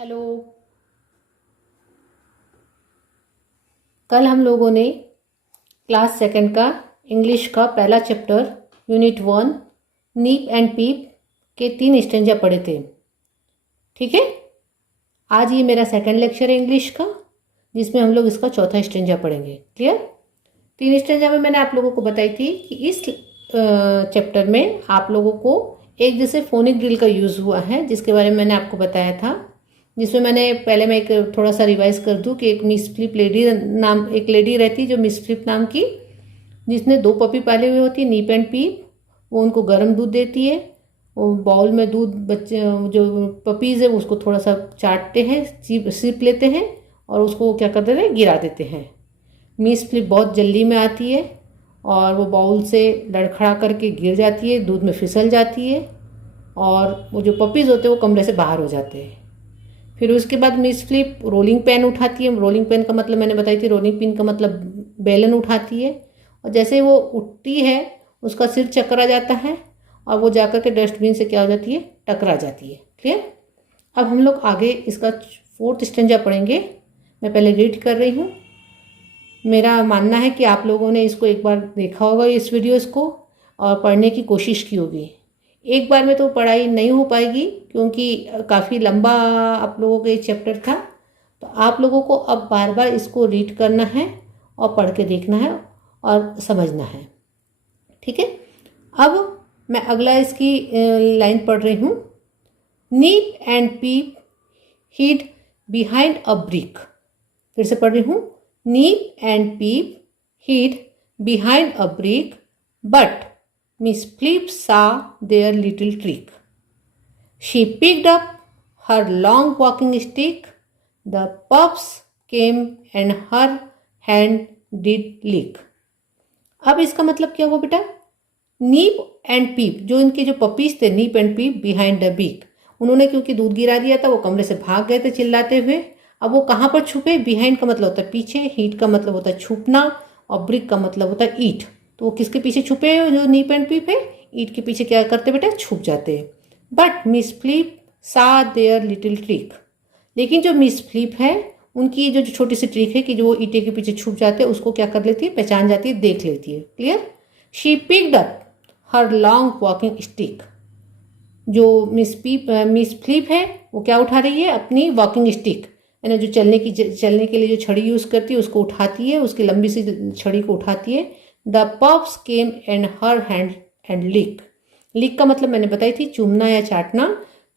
Hello. कल हम लोगों ने क्लास सेकंड का इंग्लिश का पहला चैप्टर यूनिट 1 नीप एंड पीप के 3 स्टेंजा पढ़े थे। ठीक है, आज ये मेरा सेकंड लेक्चर है इंग्लिश का, जिसमें हम लोग इसका चौथा स्टेंजा पढ़ेंगे। क्लियर? 3 स्टेंजा में मैंने आप लोगों को बताई थी कि इस चैप्टर में आप लोगों को एक जैसे फोनिक ड्रिल का यूज़ हुआ है, जिसके बारे में मैंने आपको बताया था। जिसमें मैं एक थोड़ा सा रिवाइज कर दूं कि एक मिस फ्लिप लेडी नाम एक लेडी रहती जो मिस फ्लिप नाम की, जिसने 2 पपी पाले हुए होती है, नीप एंड पीप। वो उनको गर्म दूध देती है। वो बाउल में दूध बच्चे जो पपीज़ है उसको थोड़ा सा चाटते हैं, सिप लेते हैं और उसको क्या करते हैं, गिरा देते हैं। मिस फ्लिप बहुत जल्दी में आती है और वो बाउल से लड़खड़ा करके गिर जाती है, दूध में फिसल जाती है और वो जो पपीज़ होते हैं वो कमरे से बाहर हो जाते हैं। फिर उसके बाद मिस फ्लिप रोलिंग पेन उठाती है। रोलिंग पेन का मतलब मैंने बताई थी, रोलिंग पिन का मतलब बेलन उठाती है और जैसे वो उठती है उसका सिर चकरा जाता है और वो जाकर के डस्टबिन से क्या हो जाती है, टकरा जाती है। क्लियर? अब हम लोग आगे इसका 4th स्टेंजा पढ़ेंगे। मैं पहले रीड कर रही हूँ। मेरा मानना है कि आप लोगों ने इसको एक बार देखा होगा, इस वीडियोस को, और पढ़ने की कोशिश की होगी। एक बार में तो पढ़ाई नहीं हो पाएगी क्योंकि काफ़ी लंबा आप लोगों का ये चैप्टर था। तो आप लोगों को अब बार बार इसको रीड करना है और पढ़ के देखना है और समझना है। ठीक है? अब मैं अगला इसकी लाइन पढ़ रही हूँ। Nip and Pip hid behind a brick. फिर से पढ़ रही हूँ। Nip and Pip hid behind a brick, but Miss Flip saw their little trick. She picked up her long walking stick. The pups came and her hand did lick. अब इसका मतलब क्या हुआ बेटा? नीप एंड पीप, जो इनके जो पपीज थे, Nip and Pip behind the brick, उन्होंने क्योंकि दूध गिरा दिया था, वो कमरे से भाग गए थे चिल्लाते हुए। अब वो कहाँ पर छुपे? बिहाइंड का मतलब होता है पीछे, हीट का मतलब होता है छुपना और ब्रिक का मतलब होता है ईट। तो वो किसके पीछे छुपे? जो नीप एंड पीप है, ईट के पीछे क्या करते बेटा? छुप जाते हैं। बट मिस फ्लिप सा देयर लिटिल ट्रिक। लेकिन जो मिस फ्लिप है, उनकी जो छोटी सी ट्रिक है कि जो वो ईटे के पीछे छुप जाते हैं, उसको क्या कर लेती है? पहचान जाती है, देख लेती है। Clear? She picked up her long walking stick. जो मिस फ्लिप है वो क्या उठा रही है? अपनी वॉकिंग स्टिक, यानी जो चलने के लिए जो छड़ी यूज़ करती है उसको उठाती है, उसकी लंबी सी छड़ी को उठाती है। The pups came and her hand and lick. Lick का मतलब मैंने बताई थी, चूमना या चाटना।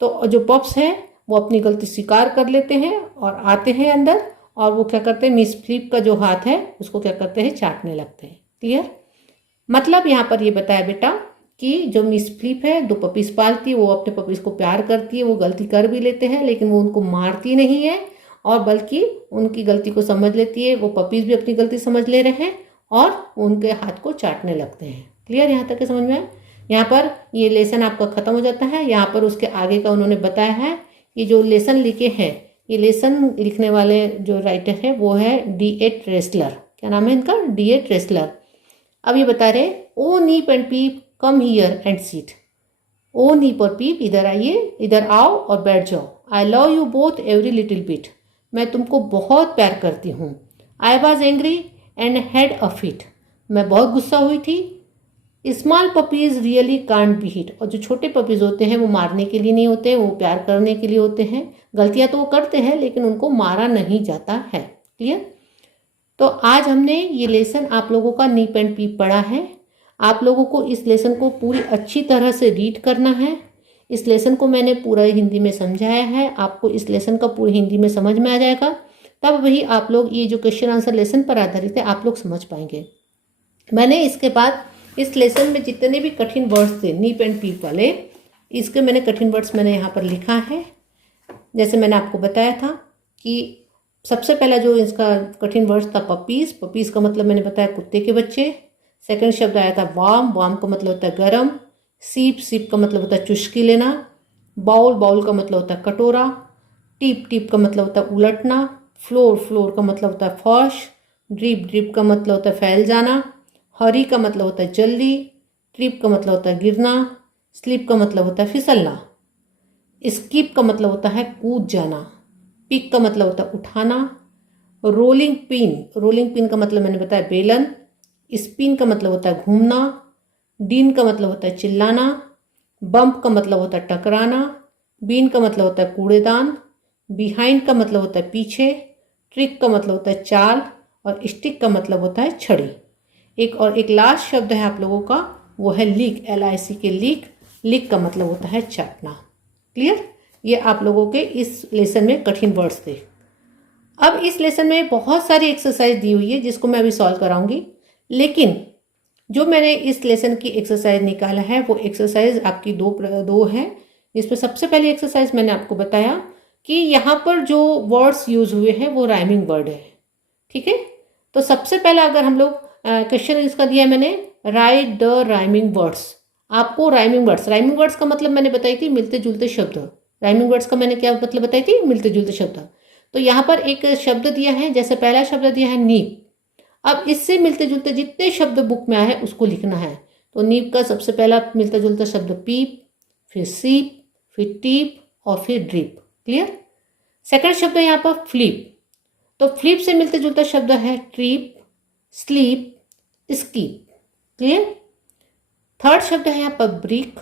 तो जो पप्स हैं वो अपनी गलती स्वीकार कर लेते हैं और आते हैं अंदर, और वो क्या करते हैं? मिस फ्लिप का जो हाथ है उसको क्या करते हैं? चाटने लगते हैं। क्लियर? मतलब यहाँ पर ये बताया बेटा कि जो मिस फ्लिप है 2 पपीज पालती है, वो अपने पपीज को प्यार करती है, वो गलती कर भी लेते हैं लेकिन वो उनको मारती नहीं है और बल्कि उनकी गलती को समझ लेती है। वो पपीज भी अपनी गलती समझ ले रहे हैं और उनके हाथ को चाटने लगते हैं। क्लियर? यहाँ तक के समझ में आए? यहाँ पर ये लेसन आपका खत्म हो जाता है। यहाँ पर उसके आगे का उन्होंने बताया है कि जो लेसन लिखे हैं, ये लेसन लिखने वाले जो राइटर है वो है D.A. ट्रेसलर। क्या नाम है इनका? D.A. ट्रेसलर। अब ये बता रहे, oh Neep and Peep come here and sit. Oh Neep और पीप इधर आइए, इधर आओ और बैठ जाओ। I love you both every little bit. मैं तुमको बहुत प्यार करती हूँ। I was angry and had a fit. मैं बहुत गुस्सा हुई थी। Small puppies really can't be hit. और जो छोटे पपीज होते हैं वो मारने के लिए नहीं होते हैं, वो प्यार करने के लिए होते हैं। गलतियाँ तो वो करते हैं लेकिन उनको मारा नहीं जाता है। क्लियर? तो आज हमने ये लेसन आप लोगों का नीप एंड पीप पढ़ा है। आप लोगों को इस लेसन को पूरी अच्छी तरह से रीड करना है। इस लेसन को मैंने पूरा हिंदी में समझाया है, आपको इस लेसन का पूरी हिंदी में समझ में आ जाएगा। तब वही आप लोग ये जो क्वेश्चन आंसर लेसन पर आधारित है आप लोग समझ पाएंगे। मैंने इसके बाद इस लेसन में जितने भी कठिन वर्ड्स थे नीप एंड पीप वाले, इसके मैंने कठिन वर्ड्स मैंने यहाँ पर लिखा है। जैसे मैंने आपको बताया था कि सबसे पहला जो इसका कठिन वर्ड था पपीज। पपीज का मतलब मैंने बताया कुत्ते के बच्चे। सेकंड शब्द आया था वार्म। वार्म का मतलब होता है गर्म। सीप। सीप का मतलब होता है चुस्की लेना। बाउल। बाउल का मतलब होता है कटोरा। टीप। टीप का मतलब होता है उलटना। फ्लोर। फ्लोर का मतलब होता है फर्श। ड्रिप। ड्रिप का मतलब होता है फैल जाना। हरी का मतलब होता है जल्दी। ट्रिप का मतलब होता है गिरना। स्लिप का मतलब होता है फिसलना। स्किप का मतलब होता है कूद जाना। पिक का मतलब होता है उठाना। रोलिंग पिन का मतलब मैंने बताया बेलन। स्पिन का मतलब होता है घूमना। डीन का मतलब होता है चिल्लाना। बम्प का मतलब होता है टकराना। बीन का मतलब होता है कूड़ेदान। बिहाइंड का मतलब होता है पीछे। ट्रिक का मतलब होता है चाल। और स्टिक का मतलब होता है छड़ी। एक लास्ट शब्द है आप लोगों का, वो है लीक, LIC के लीक। लीक का मतलब होता है चाटना। क्लियर? ये आप लोगों के इस लेसन में कठिन वर्ड्स थे। अब इस लेसन में बहुत सारी एक्सरसाइज दी हुई है जिसको मैं अभी सॉल्व कराऊंगी, लेकिन जो मैंने इस लेसन की एक्सरसाइज निकाला है वो एक्सरसाइज आपकी दो है, जिसमें सबसे पहली एक्सरसाइज मैंने आपको बताया कि यहाँ पर जो वर्ड्स यूज हुए हैं वो राइमिंग वर्ड है। ठीक है, तो सबसे पहला अगर हम लोग क्वेश्चन इसका दिया है मैंने, राइट द राइमिंग वर्ड्स। आपको राइमिंग वर्ड्स का मतलब मैंने बताई थी मिलते जुलते शब्द। राइमिंग वर्ड्स का मैंने क्या मतलब बताई थी? मिलते जुलते शब्द। तो यहाँ पर एक शब्द दिया है, जैसे पहला शब्द दिया है नीप। अब इससे मिलते जुलते जितने शब्द बुक में आए हैं उसको लिखना है। तो नीप का सबसे पहला मिलता जुलता शब्द पीप, फिर सीप, फिर टीप और फिर ड्रिप। क्लियर? सेकंड शब्द है यहाँ पर फ्लिप। तो फ्लिप से मिलते जुलता शब्द है trip, sleep, skip. Clear? Third शब्द है यहाँ पर ब्रिक।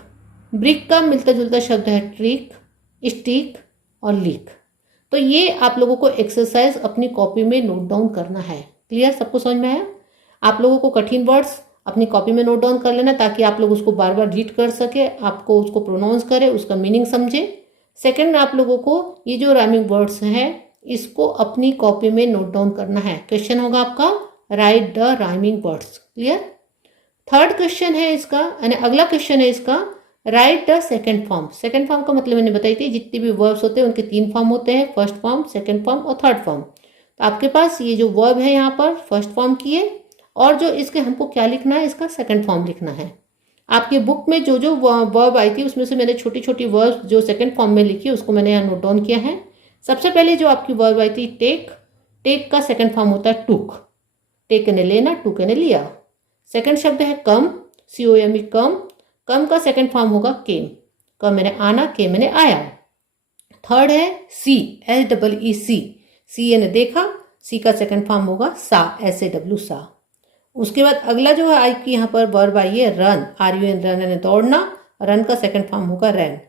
ब्रिक का मिलता जुलता शब्द है ट्रिक, स्टिक और लीक। तो ये आप लोगों को एक्सरसाइज अपनी कॉपी में नोट डाउन करना है। क्लियर? सबको समझ में आया? आप लोगों को कठिन वर्ड्स अपनी कॉपी में नोट डाउन कर लेना ताकि आप लोग उसको बार बार रीड कर सके, आपको उसको प्रोनाउंस करे, उसका मीनिंग समझे। सेकंड, आप लोगों को ये जो राइमिंग वर्ड्स हैं इसको अपनी कॉपी में नोट डाउन करना है। क्वेश्चन होगा आपका right the rhyming words. Clear? Third question है इसका, यानी अगला क्वेश्चन है इसका, right the second form. Second form का मतलब मैंने बताई थी जितने भी वर्ब्स होते हैं उनके 3 फॉर्म होते हैं, फर्स्ट फॉर्म, सेकेंड फॉर्म और थर्ड फॉर्म। तो आपके पास ये जो वर्ब है यहाँ पर फर्स्ट फॉर्म की है, और जो इसके हमको क्या लिखना है, इसका सेकेंड फॉर्म लिखना है। आपकी बुक में जो जो वर्ब आई थी उसमें से मैंने छोटी छोटी वर्ब जो सेकेंड फॉर्म में लिखी उसको मैंने यहाँ नोट डाउन किया है। सबसे पहले जो आपकी वर्ब आई थी टेक, टेक का सेकेंड फॉर्म होता है टुक। टेक ने लेना, टुक ने लिया। सेकेंड शब्द है कम, COME कम। कम का सेकेंड फॉर्म होगा केम। कम मैंने आना, केम मैंने आया। थर्ड है सी, SEEC। सी ने देखा, सी का सेकेंड फॉर्म होगा सा, SAW सा। उसके बाद अगला जो है आई की यहाँ पर वर्ब आई है रन, RUN रन यानी दौड़ना। रन का सेकेंड फॉर्म होगा रैन।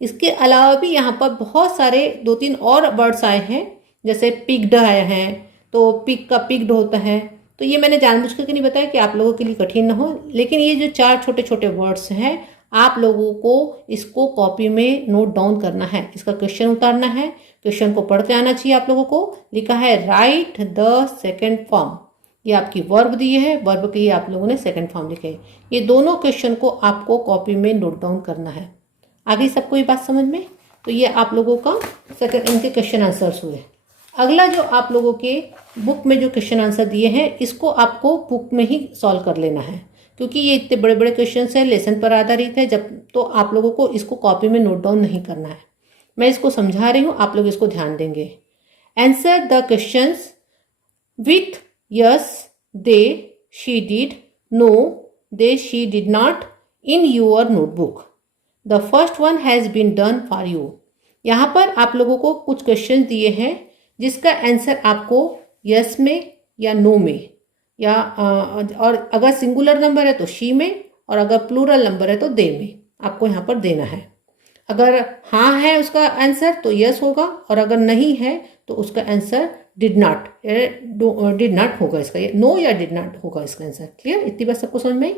इसके अलावा भी यहाँ पर बहुत सारे 2-3 और वर्ड्स आए हैं, जैसे पिग्ड आए हैं, तो पिग का पिग्ड होता है। तो ये मैंने जानबूझ करके नहीं बताया कि आप लोगों के लिए कठिन ना हो, लेकिन ये जो 4 छोटे छोटे वर्ड्स हैं आप लोगों को इसको कॉपी में नोट डाउन करना है, इसका क्वेश्चन उतारना है। क्वेश्चन को पढ़ते आना चाहिए आप लोगों को। लिखा है राइट द सेकेंड फॉर्म। ये आपकी वर्ब दी है, वर्ब के लिए आप लोगों ने सेकेंड फॉर्म लिखे। ये दोनों क्वेश्चन को आपको कॉपी में नोट डाउन करना है। आगे सबको ये बात समझ में? तो ये आप लोगों का सेकेंड इनके क्वेश्चन आंसर्स हुए। अगला जो आप लोगों के बुक में जो क्वेश्चन आंसर दिए हैं इसको आपको बुक में ही सॉल्व कर लेना है, क्योंकि ये इतने बड़े बड़े क्वेश्चन हैं, लेसन पर आधारित है, जब तो आप लोगों को इसको कॉपी में नोट डाउन नहीं करना है। मैं इसको समझा रही हूँ, आप लोग इसको ध्यान देंगे। Answer the questions with yes, they, she did, no, they, she did not in your notebook. The first one has been done for you. यहाँ पर आप लोगों को कुछ क्वेश्चन दिए हैं जिसका आंसर आपको यस में या नो में, या और अगर सिंगुलर नंबर है तो शी में, और अगर प्लूरल नंबर है तो दे में आपको यहाँ पर देना है। अगर हाँ है उसका आंसर तो यस होगा, और अगर नहीं है तो उसका आंसर डिड नॉट होगा। इसका ये नो या डिड नॉट होगा इसका आंसर। क्लियर? इतनी बात सबको समझ में आई?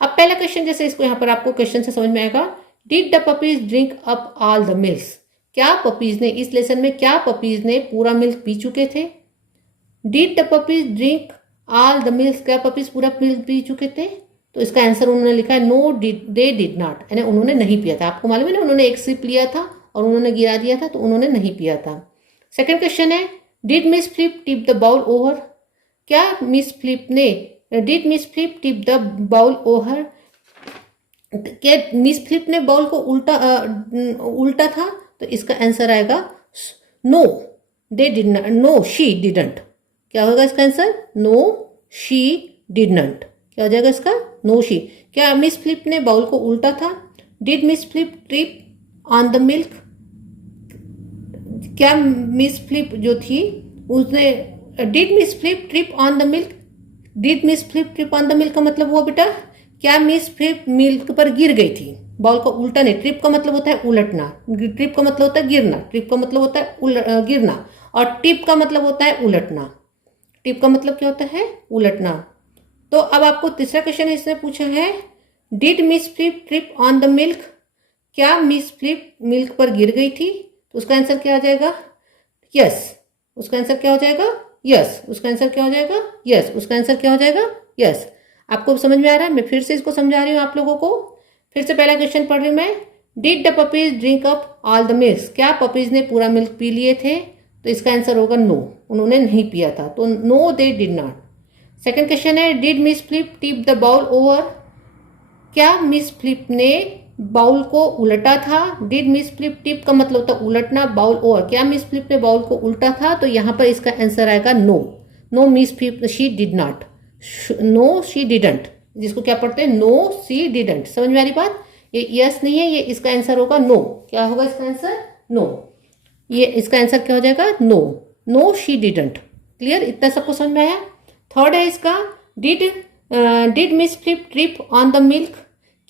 अब पहला क्वेश्चन, जैसे इसको यहाँ पर आपको क्वेश्चन से समझ में आएगा, did the puppies drink up all the milk. क्या पपीज ने, इस लेसन में क्या पपीज ने पूरा मिल्क पी चुके थे? Did the puppies drink all the milk, क्या पपीज पूरा मिल्क पी चुके थे? तो इसका आंसर उन्होंने लिखा है नो, दे डिड नॉट, यानी उन्होंने नहीं पिया था। आपको मालूम है ना, उन्होंने एक सिप लिया था और उन्होंने गिरा दिया था, तो उन्होंने नहीं पिया था। सेकेंड क्वेश्चन है did Miss Flip tip the bowl over. क्या मिस फ्लिप ने, did Miss Flip tip the bowl over, क्या मिस फ्लिप ने बाउल को उल्टा था? तो इसका आंसर आएगा no, they did not, no she didn't. क्या होगा इसका answer? No she did not. क्या हो जाएगा इसका? No she. क्या मिस फ्लिप ने बाउल को उल्टा था? Did Miss Flip trip on the milk. क्या मिस फ्लिप जो थी उसने, did Miss Flip trip on the milk, did Miss Flip trip on the milk का मतलब हुआ बेटा क्या मिस फ्लिप मिल्क पर गिर गई थी। बाउल का उल्टा नहीं, ट्रिप का मतलब होता है उलटना, ट्रिप का मतलब होता है गिरना, ट्रिप का मतलब होता है गिरना, और टिप का मतलब होता है उलटना। टिप का मतलब क्या होता है, उलटना। तो अब आपको तीसरा क्वेश्चन इसने पूछा है, did Miss Flip trip on the milk, क्या मिस फ्लिप मिल्क पर गिर गई थी, तो उसका आंसर क्या आ जाएगा, यस। उसका आंसर क्या हो जाएगा, यस। उसका आंसर क्या हो जाएगा, यस। उसका आंसर क्या हो जाएगा, यस। आपको समझ में आ रहा है, मैं फिर से इसको समझा रही हूँ आप लोगों को। फिर से पहला क्वेश्चन पढ़ रही हूँ मैं, did the puppies drink up all the milk, क्या पपीज ने पूरा मिल्क पी लिए थे, तो इसका आंसर होगा नो, उन्होंने नहीं पिया था, तो no they did not. Second question है, did Miss Flip tip the bowl over, क्या मिस फ्लिप ने बाउल को उलटा था। डिड मिस फ्लिप टिप का मतलब होता है उलटना, बाउल ओवर, क्या मिस फ्लिप ने बाउल को उल्टा था, तो यहां पर इसका आंसर आएगा no. No Miss Flip she did not, no she didn't, जिसको क्या पढ़ते हैं नो शी डिडंट। समझ में आ रही बात, ये यस नहीं है, ये इसका आंसर होगा नो। क्या होगा इसका आंसर, नो। ये इसका आंसर क्या हो जाएगा, no, no she didn't. Clear, इतना सबको समझ में आया। थर्ड है इसका, did Miss Flip trip on the milk,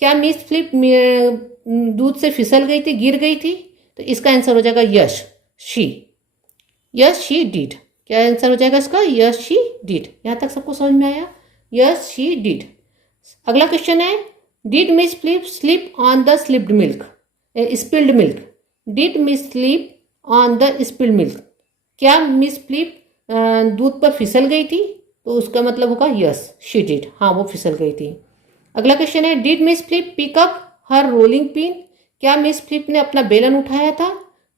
क्या मिस फ्लिप दूध से फिसल गई थी, गिर गई थी, तो इसका आंसर हो जाएगा yes she, yes she did. क्या आंसर हो जाएगा इसका, यस शी डिड। यहां तक सबको समझ में आया, यस शी डिड। अगला क्वेश्चन है, did Miss flip slip on the slipped milk, spilled milk, did miss slip on the spilled milk, क्या मिस फ्लिप दूध पर फिसल गई थी, तो उसका मतलब होगा यस शी डिड, हाँ वो फिसल गई थी। अगला क्वेश्चन है, did Miss Flip pick up her rolling pin, क्या मिस फ्लिप ने अपना बेलन उठाया था,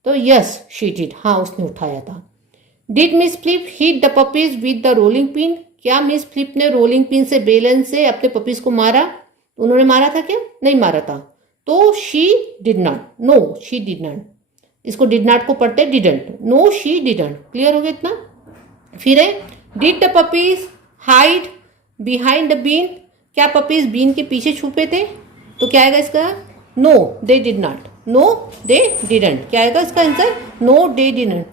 तो यस शी डिड, हाँ उसने उठाया था। Did Miss Flip hit the puppies with the rolling pin, क्या मिस फ्लिप ने रोलिंग पिन से बेलन से अपने पपीज को मारा, उन्होंने मारा था क्या, नहीं मारा था, तो she did not, no she did not. इसको डिड नॉट को पढ़ते didn't, no she didn't. Clear हो गया इतना। फिर है, did the puppies hide behind the bean, क्या पपीज बीन के पीछे छुपे थे, तो क्या आएगा इसका, no they did not, no they didn't. क्या आएगा इसका आंसर, नो दे डिडंट।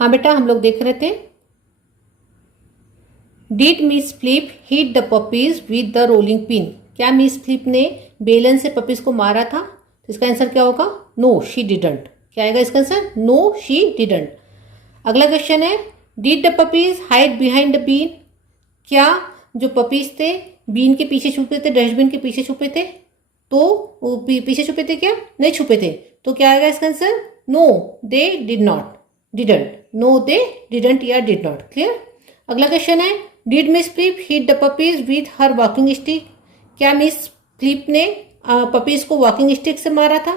हाँ बेटा, हम लोग देख रहे थे, did Miss Flip hit the puppies with the rolling pin, क्या मिस फ्लिप ने बेलन से पपीज को मारा था, तो इसका आंसर क्या होगा, नो शी डिडंट। क्या आएगा इसका आंसर, नो शी डिडंट। अगला क्वेश्चन है, did the puppies hide behind the bean, क्या जो पपीज थे बीन के पीछे छुपे थे, डस्टबिन के पीछे छुपे थे, तो पीछे छुपे थे क्या, नहीं छुपे थे, तो क्या आएगा इसका answer, no they did not, didn't, no they didn't या डिड नॉट। क्लियर। अगला क्वेश्चन है, did Miss Flip hit the puppies with her walking stick, क्या मिस फ्लिप ने पपीज को वॉकिंग स्टिक से मारा था,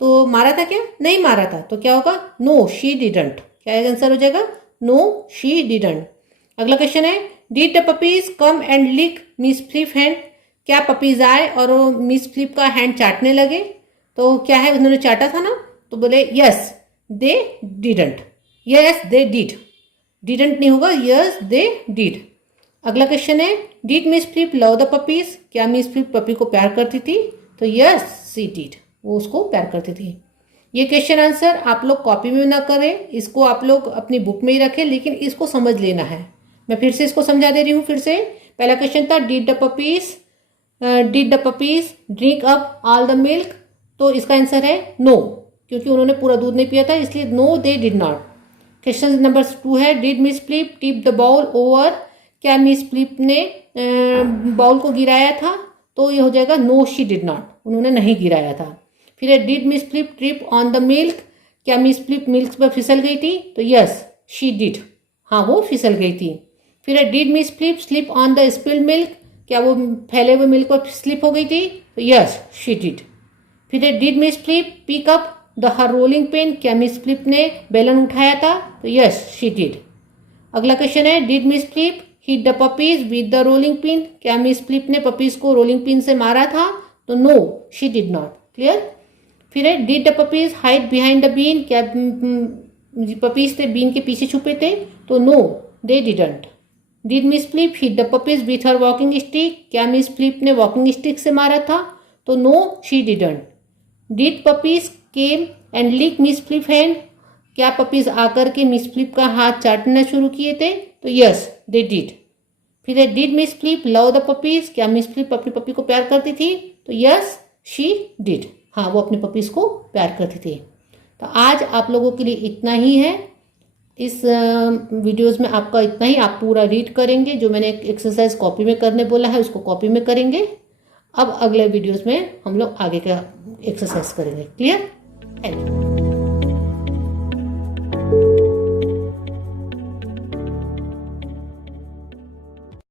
तो मारा था क्या, नहीं मारा था, तो क्या होगा, नो शी डिडंट। क्या आंसर हो जाएगा, नो शी डिडंट। अगला क्वेश्चन है, did the puppies come and lick Miss Flip hand, क्या पपीज आए और वो मिस फ्लिप का हैंड चाटने लगे, तो क्या है, उन्होंने चाटा था ना, तो बोले yes they didn't, yes they did, didn't नहीं होगा, यस दे डिड। अगला क्वेश्चन है, did Miss flip love the puppies, क्या मिस फ्लिप पपी को प्यार करती थी, तो यस सी डिड, वो उसको प्यार करती थी। ये क्वेश्चन आंसर आप लोग कॉपी में ना करें, इसको आप लोग अपनी बुक में ही रखें, लेकिन इसको समझ लेना है। मैं फिर से इसको समझा दे रही हूँ। फिर से पहला क्वेश्चन था, did the puppies drink up all the milk, तो इसका आंसर है नो, क्योंकि उन्होंने पूरा दूध नहीं पिया था, इसलिए no they did not. Question number 2 है, did Miss Flip tip the bowl over, क्या मिस फ्लिप ने बाउल को गिराया था, तो ये हो जाएगा नो शी डिड नॉट, उन्होंने नहीं गिराया था। फिर है, did Miss Flip trip on the milk, क्या मिस फ्लिप मिल्क पर फिसल गई थी, तो यस शी डिड, हाँ वो फिसल गई थी। फिर है, did Miss flip slip on the spilled milk, क्या वो फैले हुए मिल्क पर स्लिप हो गई थी, तो यस शी डिड। फिर है, did Miss Flip pick up the her rolling pin, क्या मिस फ्लिप ने बेलन उठाया था, तो यस शी डिड। अगला क्वेश्चन है, did Miss Flip hit the puppies with the rolling pin, क्या मिस फ्लिप ने पपीज को रोलिंग पिन से मारा था, तो no she did not. Clear. फिर है, did the puppies hide behind the bean, क्या पपीज थे बीन के पीछे छुपे थे, तो no they didn't. Did Miss Flip hit the puppies with her walking stick, क्या मिस फ्लिप ने वॉकिंग स्टिक से मारा था, तो no she didn't. Did puppies came and lick Miss Flip hand, क्या पपीज आकर के मिस फ्लिप का हाथ चाटना शुरू किए थे? तो यस दे डिड। फिर है did Miss flip love the puppies, क्या मिस फ्लिप अपनी पपी को प्यार करती थी? तो यस शी डिड, हाँ वो अपनी पपीज को प्यार करती थी। तो आज आप लोगों के लिए इतना ही है। इस वीडियोस में आपका इतना ही, आप पूरा रीड करेंगे, जो मैंने एक्सरसाइज कॉपी में करने बोला है उसको कॉपी में करेंगे। अब अगले वीडियोस में हम लोग आगे का एक्सरसाइज करेंगे। क्लियर?